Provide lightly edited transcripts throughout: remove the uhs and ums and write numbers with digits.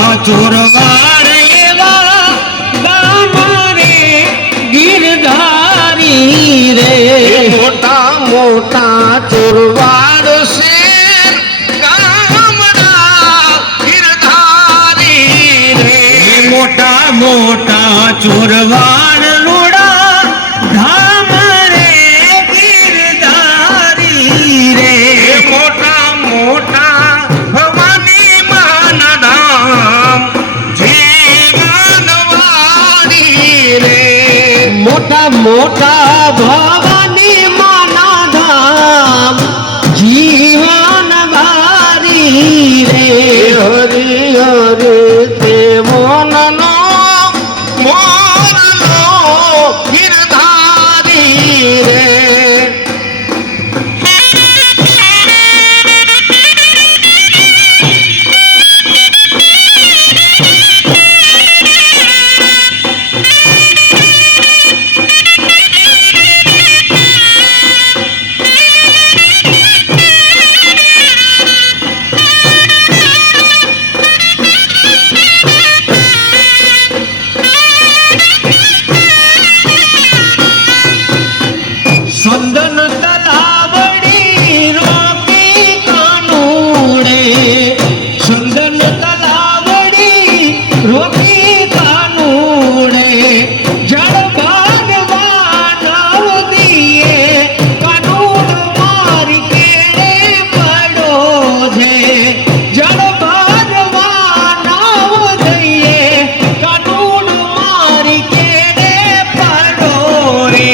ચોરવાડ એવા ગામ રે ગિરધારી રે મોટા મોટા ચોરવાડ શેર ગામડા ગિરધારી રે મોટા મોટા ચોરવાડ રૂડા ધામ રે ગિરધારી રે મોટા મોટા ભવાની માના ધામ જીવનવાડી રે મોટા મોટા ભવાની માના ધામ જીવન વારી રે હરી હરી દેવોનનો મોરલો ગિરધારી રે સંદન તલાવડી રોકી કાનુડે સંદન તલાવડી રોકી કાનુડે જળ ભગવાન દીએ કાનુડ મારી કેડે પડો છે જળ ભગવાન દઈએ કાનુડ મારી કેડે પડો રે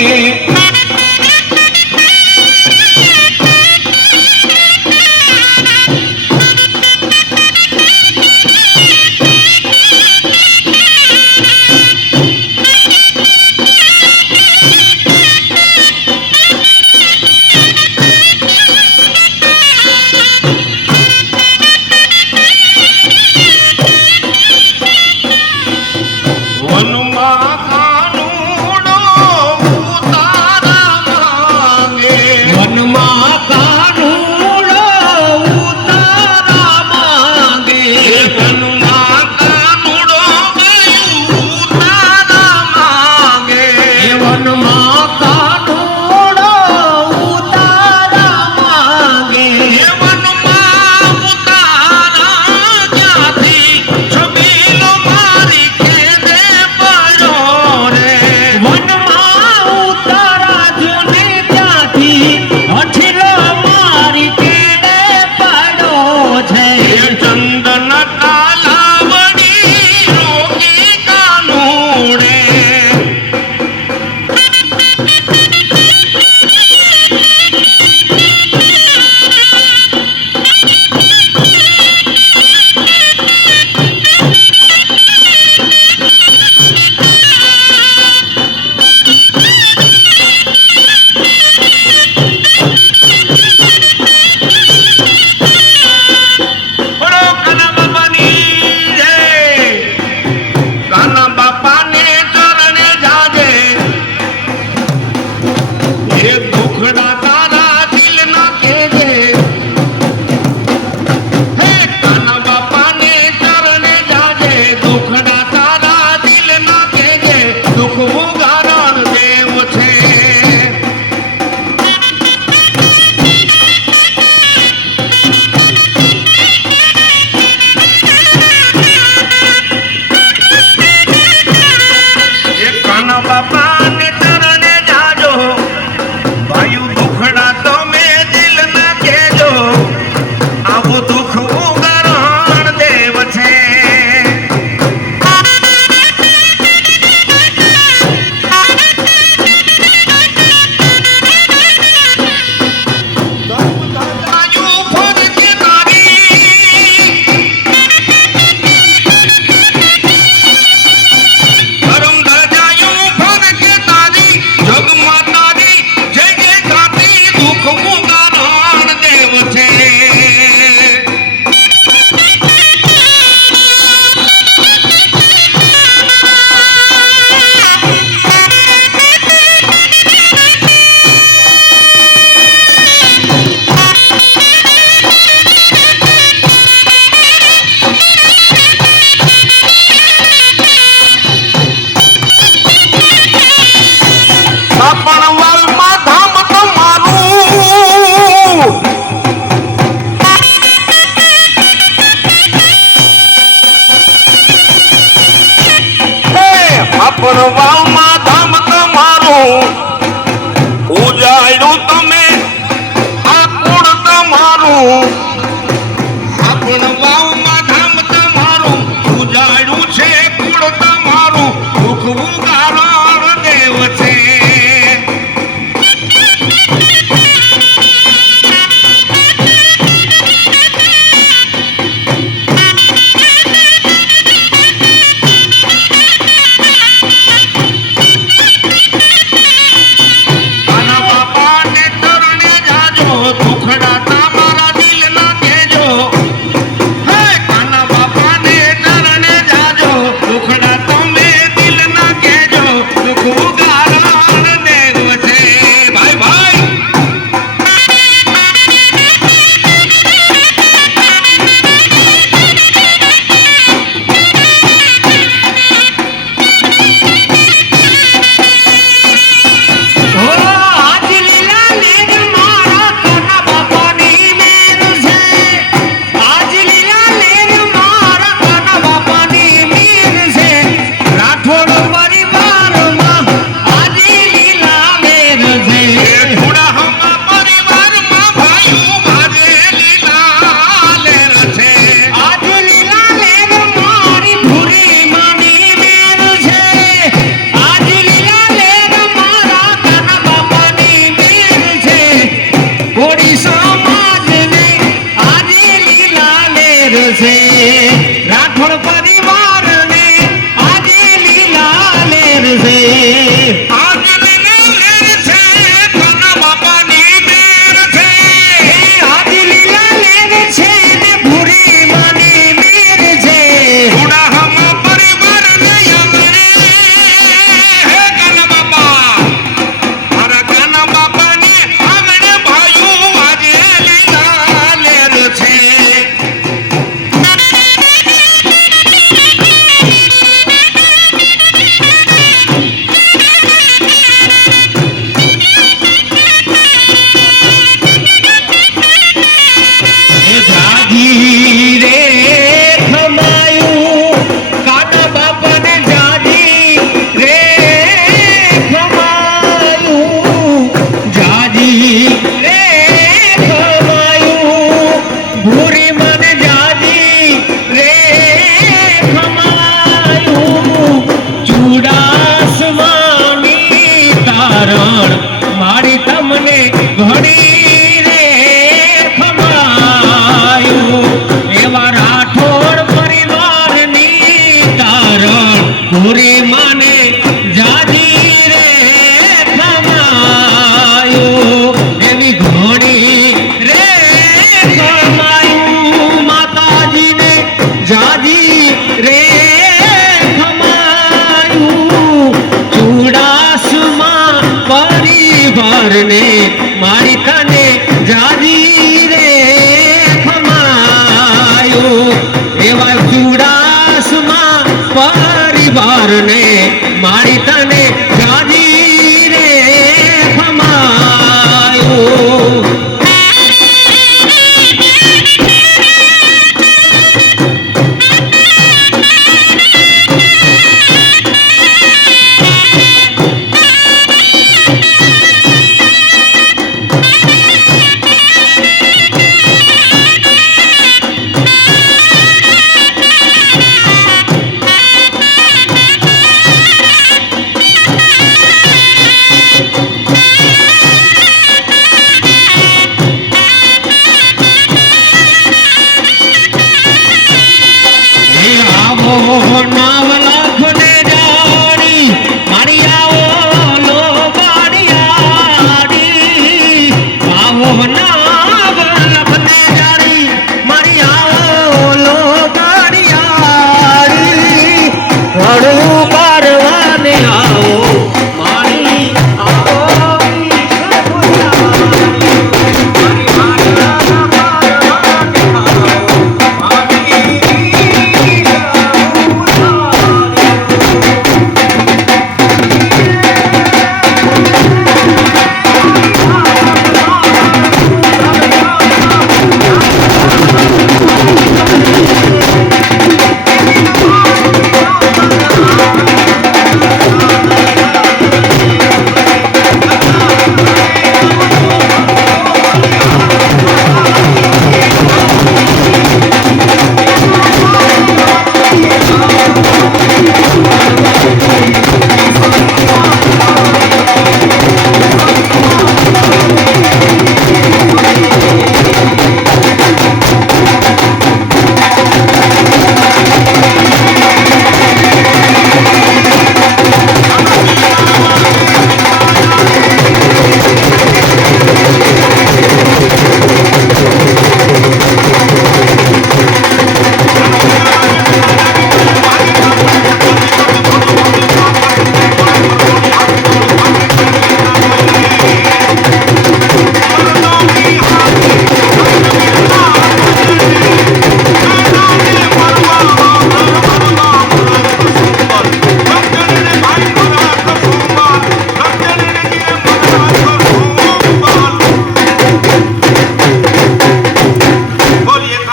આપણ વાવમાં ધામ તમારું ઉજાડ્યું તમે આ કુળ તમારું આપણ વાવમાં ધામ તમારું ઉજાડ્યું છે કુળ તમારું ભૂખવું કારણ દેવ છે કાના બાપાને તરણે જાજો દુખડા તમારા દિલના કહેજો હે કાના બાપાને તરણે જાજો દુખડા તમે દિલના કહેજો દુખવું કારણ દેવ છે ભાઈ ભાઈ ઓ આજ લીલા લેજ મારા કાના બાપાની મેર છે આજ લીલા લેજ મારા કાના બાપાની મેર છે રાઠોડ પરિવારમાં આજ લીલા મેર છે થોડા હમા પરિવારમાં ભાઈઓ મારે લીલા લેર છે આજ લીલા લેજ મારી ભૂરી માની મેર છે આજ લીલા લેજ મારા કાના બાપાની મેર છે કોળી સમાજને આજ લીલા લેર છે રાઠોડ પરિવારને આજ લીલા લેર છે આજ લીલા લેર છે કાના બાપાની મેર છે આજ લીલા લેર છે ને ભૂરી માની મેર છે થોડા હમા પરિવારને આંગણે હે કાના બાપા મારા કાના બાપાને આંગણે ભાઈઓ આજે લીલા લેર છે જાજી રે ખમાયું કાના બાપાને જાજી રે ખમાયું જાજી રે ખમાયું ભૂરી મને જાજી રે ખમાયું ચૂડાસમાની તારણ મારી તમને ઘણી રે ખમાયું એવા રાઠોડ પરિવારની તારણ ભૂરી માને જાજી રે ખમાયું એવી ઘણી રે ખમાયું માતાજીને જાજી રે ખમાયું ચૂડાસમાં પરિવારને મારી તને જાજી રે ખમાયું એવા ચૂડાસમાં પરિવારને